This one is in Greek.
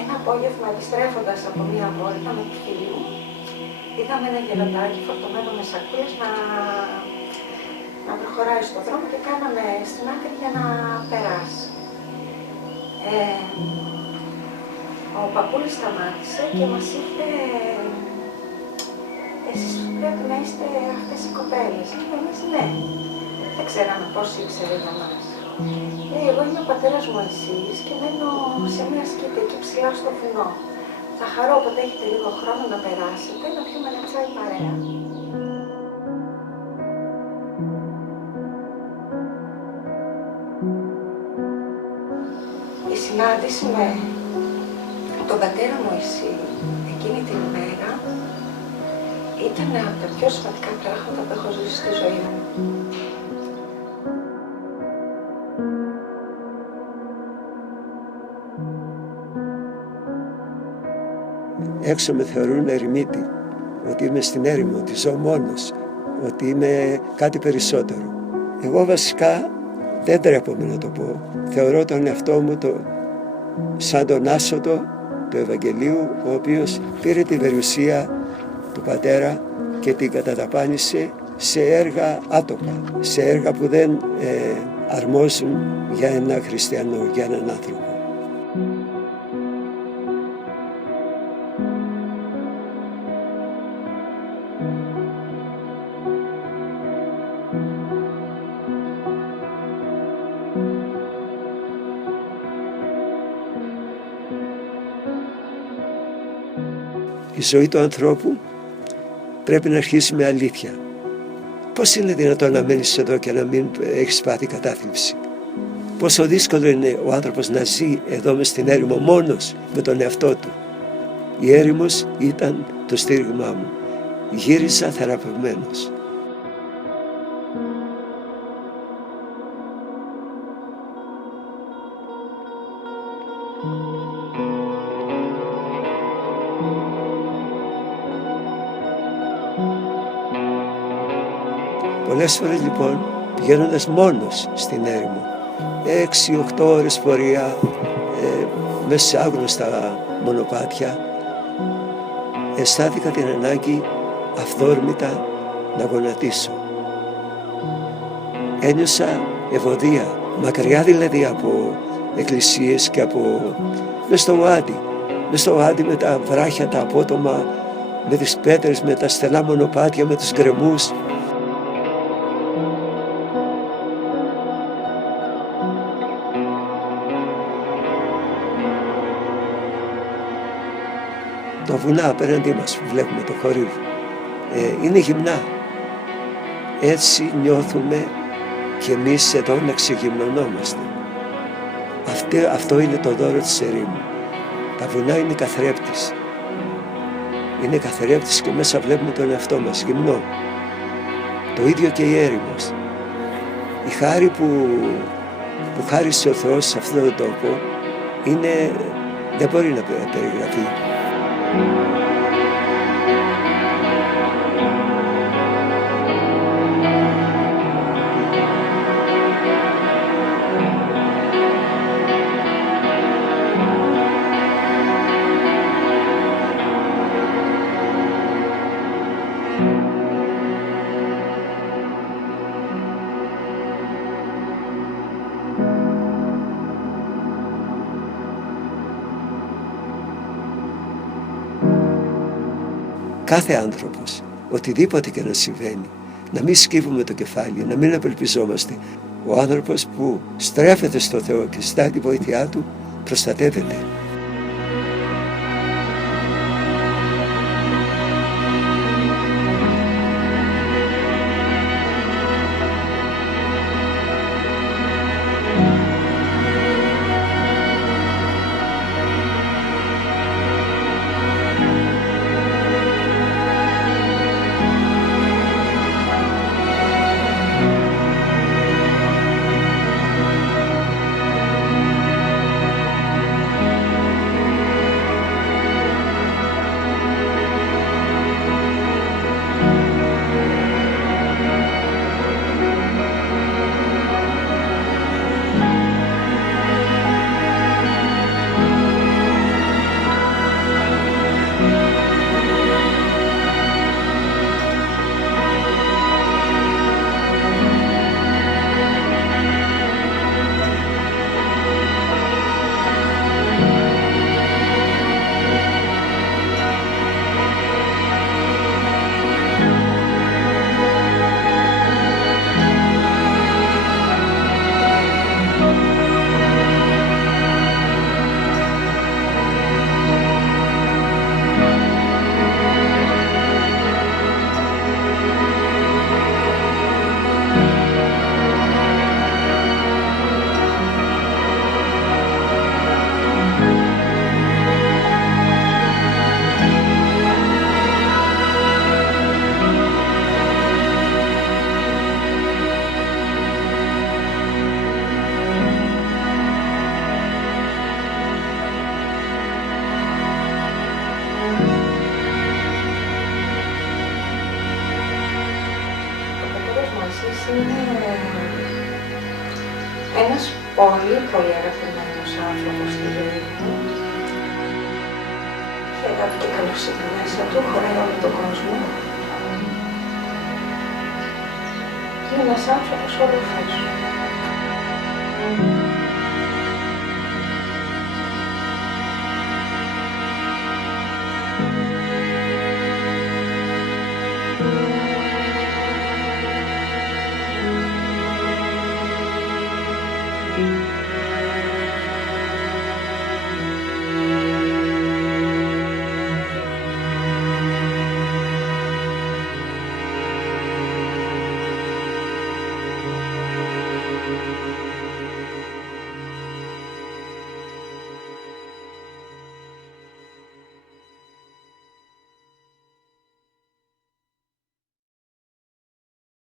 Ένα απόγευμα, επιστρέφοντας από μία βόλτα με τη φίλη μου, είδαμε ένα γελατάκι φορτωμένο με σακούλες να προχωράει στον δρόμο και κάναμε στην άκρη για να περάσει. Ο παππούλης σταμάτησε και μας είπε «Εσείς πρέπει να είστε αυτές οι κοπέλες». Και εμείς ναι, δεν ξέραμε πώς ήξερε για μας. Εγώ είμαι ο πατέρας Μωυσής και μένω σε μια σκήτη εκεί ψηλά στο βουνό. Θα χαρώ όποτε έχετε λίγο χρόνο να περάσετε, να πιούμε ένα τσάι παρέα. Η συνάντηση με τον πατέρα Μωυσή εκείνη την ημέρα ήταν από τα πιο σημαντικά πράγματα που έχω ζήσει στη ζωή μου. Έξω με θεωρούν ερημίτη, ότι είμαι στην έρημο, ότι ζω μόνος, ότι είμαι κάτι περισσότερο. Εγώ βασικά δεν τρέπομαι να το πω. Θεωρώ τον εαυτό μου σαν τον άσωτο του Ευαγγελίου, ο οποίος πήρε την περιουσία του πατέρα και την καταταπάνησε σε έργα άτομα, σε έργα που δεν αρμόζουν για έναν χριστιανό, για έναν άνθρωπο. Η ζωή του ανθρώπου πρέπει να αρχίσει με αλήθεια. Πώς είναι δυνατόν να μένεις εδώ και να μην έχεις πάθει κατάθλιψη? Πόσο δύσκολο είναι ο άνθρωπος να ζει εδώ μες στην έρημο μόνος με τον εαυτό του. Η έρημος ήταν το στήριγμά μου. Γύρισα θεραπευμένος. Πολλές φορές λοιπόν, πηγαίνοντας μόνος στην έρημο, 6-8 ώρες πορεία, μέσα σε άγνωστα μονοπάτια, αισθάνθηκα την ανάγκη αυθόρμητα να γονατίσω. Ένιωσα ευωδία, μακριά δηλαδή από εκκλησίες και από μες στο Άδη με τα βράχια, τα απότομα, με τις πέτρες, με τα στενά μονοπάτια, με τους γκρεμούς. Τα βουνά απέναντί μας που βλέπουμε το χορύβ είναι γυμνά. Έτσι νιώθουμε και εμείς εδώ να ξεγυμνωνόμαστε. Αυτό είναι το δώρο της ερήμου. Τα βουνά είναι καθρέπτης. Είναι καθρέπτης και μέσα βλέπουμε τον εαυτό μας γυμνό. Το ίδιο και η έρημος. Η χάρη που χάρισε ο Θεός σε αυτόν τον τόπο δεν μπορεί να περιγραφεί. Κάθε άνθρωπος, οτιδήποτε και να συμβαίνει, να μην σκύβουμε το κεφάλι, να μην απελπιζόμαστε. Ο άνθρωπος που στρέφεται στο Θεό και ζητάει τη βοήθειά Του, προστατεύεται. είναι ένας πολύ πολύ αγαπημένος άνθρωπος στη ζωή μου. Έχει αγάπη και καλοσύνη μέσα του, χωράει όλο τον κόσμο. Και είναι ένας άνθρωπος ολοφές.